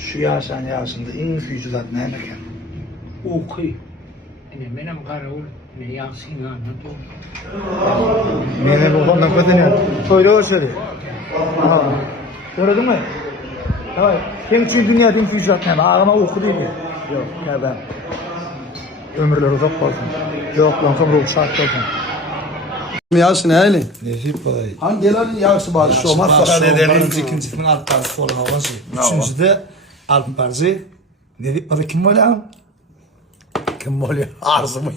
Şu yaşan yaşında en fücüzat ne eken? Okuy. Benim karavul ne yaksın anladım. Mene bu konudan kötünüyor. Söyle o şöyle. Gördün mü? Evet. Hem şu dünya hem fücüzat ne? Ağına oku değil mi? Yok. Ya ben. Ömürleri uzak olsun. Yok lan sonra şart olsun. Yaşı ne öyle? Necip kolay. Hangi gelen yaşı var şu olmaz. Başka nedenlerin ikincisinin alt parçası falan havası. Üçüncüsü de alt parçası. Ne deyip bana kim oluyor? Kim oluyor? Arzu mu?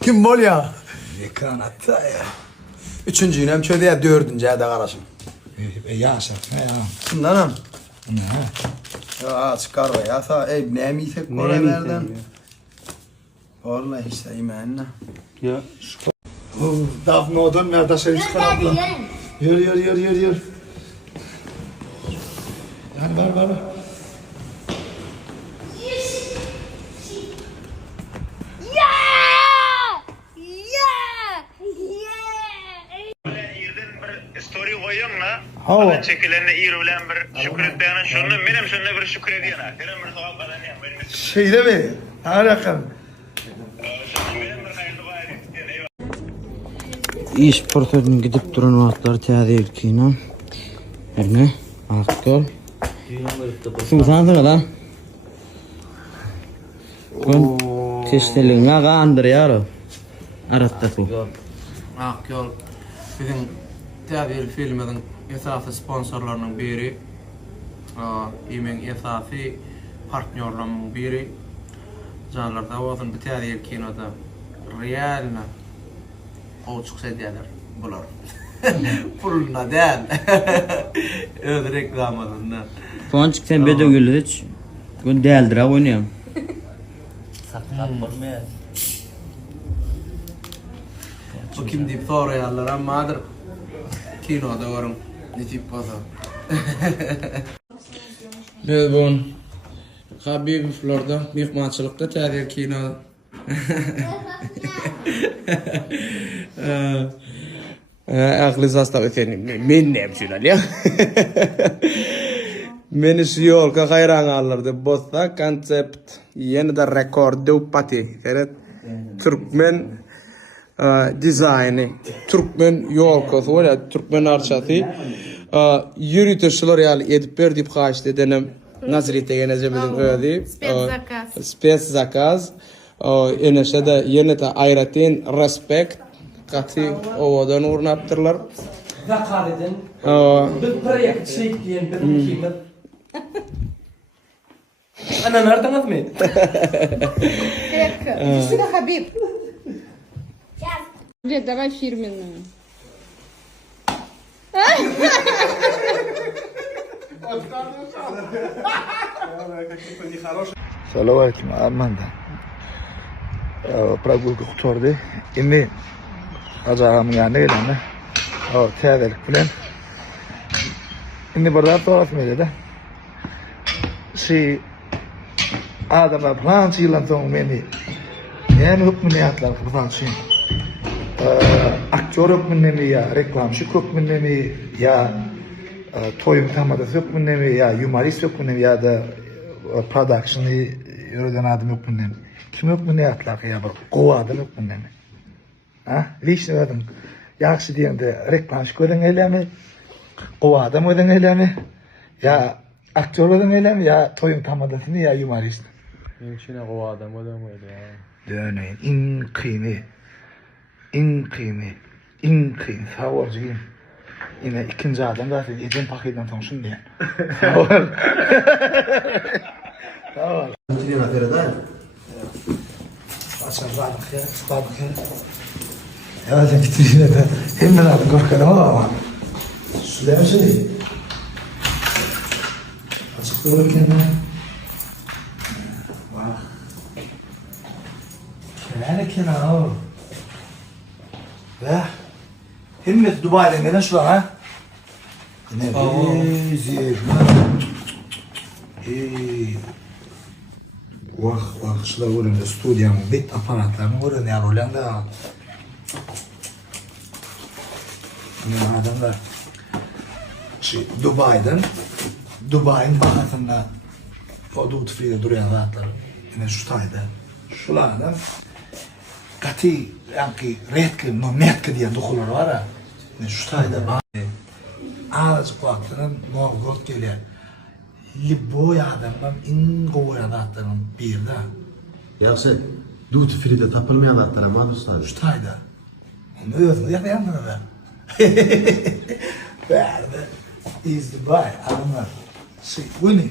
Kim oluyor? Ekran hatta ya. Üçüncü yine şöyle ya dördüncü ya da karışım. Yaşa. Ya. Bundan Ne? ya çıkar be ya sa ne mi tek korelerden. Vallahi işte imanla. Ya. Daf modun nerede şey çıkarabla. Yürü. Yani var. Story koyuyorlar. Hava. Falan çekilenle iyi bilen bir şükür ettiğinin şunu benim şunu bir şükür ediyorlar. Benim bir sevap falan ya. Şeyde mi? Harikam. Benim bir hayırlı bayram. İş portörün gidip duran vaxtları tədir etkiyle. Eline aktör. Şimdi sanatı da. Gün testeliğine kandırıyor. Aratta bu. Akyol bizim təbil filminin esası sponsorlarının biri. Yemin esası partnerlarının biri. Canlarda olsun bir təbil kinoda realna o çıksa derler bular. Puluna değil. Öyle reklamlarından. Fonçik sen bedo güldü hiç. Gün değildir ha oynayalım. Bu kim deyip soruyorlar amadır. Kinoda varım. Ne tip basa. Melbourne. Habib Florida. Mihmançılıkta tədir kinoda. Aklı zastava efendim. Men ne yapıyorlar ya? Meni şu yolka hayran alırdı. Bosta konsept yeni de rekordu pati. Evet. Türkmen dizaynı. Türkmen yolka var ya Türkmen arşatı. Yürütüşler yani edip verdiğim kaçtı denem. Nazirite genezemedin öyle. Spes zakaz. Enişte de yeni de ayratin respect. Katı ovadan uğrunaptırlar. Zakareden bir proyekt çektiğin bir hükümet. Ana nereden mı? Сюда, Хабиб. Блядь, давай фирменную. Salavatım Armanda. Pragul kutordu. Imi acağımın yanına gelene. O teadelik bilen. Imi burada torasmaydı da. Adamlar falan yıldan sonra beni yani hükmünü yaptılar falan şey. Aktör hükmünü mi ya, reklamcı hükmünü mi ya, toyun tamadası hükmünü mi ya, humorist hükmünü mi ya da production'ı yürüden adam hükmünü mi? Kim hükmünü yaptılar ya, bir kova adam hükmünü mi? Ha? Lişne adam. Yaxşı diyende reklamcı öden eylemi, kova adam öden eylemi, ya aktör öden eylemi ya, toyun tamadasını ya humorist. İçine kova adam öyle ya. Döneyin, in kıyım, savurucuyum. Yine ikinci adam zaten edin paketen tonşun diyen. Savur. Savur. Trina ferada. Açarladık ya, sıkladık ya. Ya sen bitirine de hemen adım korkalım ama. Sulayım şey. Açık doğru kendine. Bak. Kenara kenara o. Ve himmet Dubai'den gelen şu ha. Ne bizi. Vah şurada görün stüdyom bit aparatlarını görün ya Rolanda. Ne adamlar Dubai'den Dubai'nin bahasında o duty free'de duruyan zatlar yine şu tayda şulardan kati yani redki no metki diyen dokular var ya yine şu tayda var azıcık vaktinin Novgorod geliyor Liboy adamdan in goya zatların bir de Yoksa duty free'de tapılmayan atlara mı usta? şu tayda onu özünü yakayanlar da Berde is Dubai adamlar bu ne?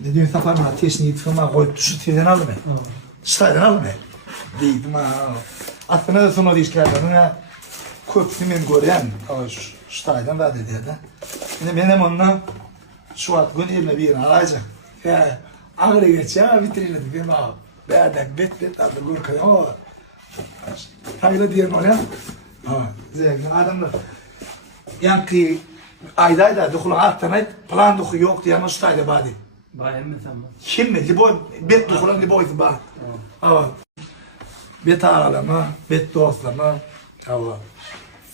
Dediğim saparma ateşini yıkılma koyup şu tiden aldı mı? Şutaydan aldı mı? Deydim ha. Aslında da sonra dişlerden köpsü men gören şutaydan da dedi de. Şimdi benim ondan şu at gün eline bir alacak. Ya ağrı geçe vitrinle dedim ha. Berde bet adı gurkaya o. Hayla diyen oraya. Ha, zengin adamlar. Yani ayda dokulu attanay plan doku yok diye ama şutayda badi. Bayan mı tamam? Kim mi? Liboy, bet dokulan liboy ba. Ava. Bet ağalama, bet dostlama. Ava.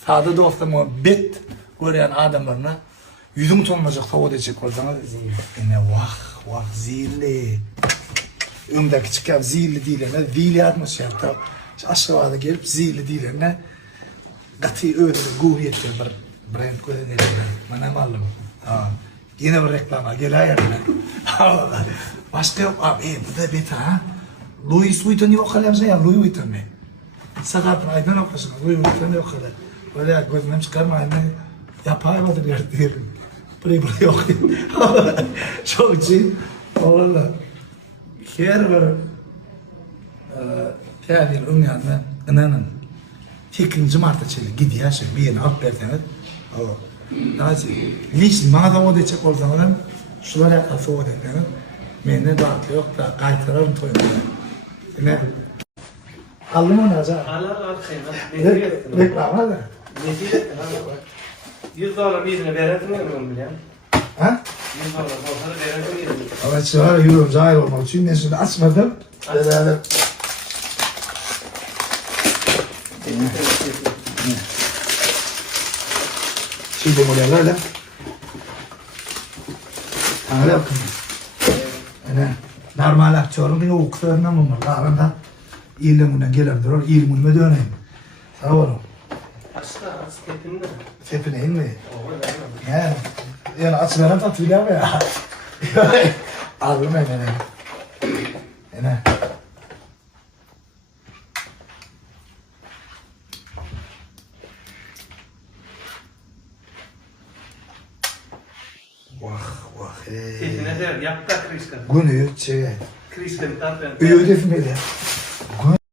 Sade dostlama, bet gören adamlarına yüzüm tonmayacak savod edecek olsanız yine vah zilli. Öndeki çıkıp zilli değilene, zilli atmış ya. Aşağıda gelip zilli değilene katı öyle guhiyetler bir brand koyduğunda bana malum. Yine bir reklama gel ayarına. Başka yok abi bu da beta ha. Louis Vuitton yok kalemse ya Louis Vuitton ne? Sakat aydan okasın Louis Vuitton yok kadar. Böyle gözümden çıkarma aynen yapar mıdır diyorum. Buraya yok. Çok ciddi. Valla. Her bir teadil ünyanına inanın. Tekinci marta çeli gidiyor şey bir yere alıp verseniz. Nasıl? Niçin bana da o da çek olsanız şunlara yakası o da yani. Mene dağıtı yok da kaytaralım toyunu. Ne? Aldım onu acaba. Al kıymet. Reklama da. $100 birine veresin mi onu bilen? Ha? $100 borsanı veresin mi? Ama çıvar yürüyorum zahir olmak için ben şimdi açmadım. Beraber. Şimdi bu böyle. Hala bakın. Yani normal aktörün bir oklarına mı var? Arada ilmine gelir durur, ilmine döneyim. Sağ olun. Asketinde. Tepineyim mi? Yani aç veren tatlıya mı ya? Aldım ben yani. Yani. Vah. Sesine der, yapta kriska. Günü şey. Kriska bir tat ver. Üyü defmedi.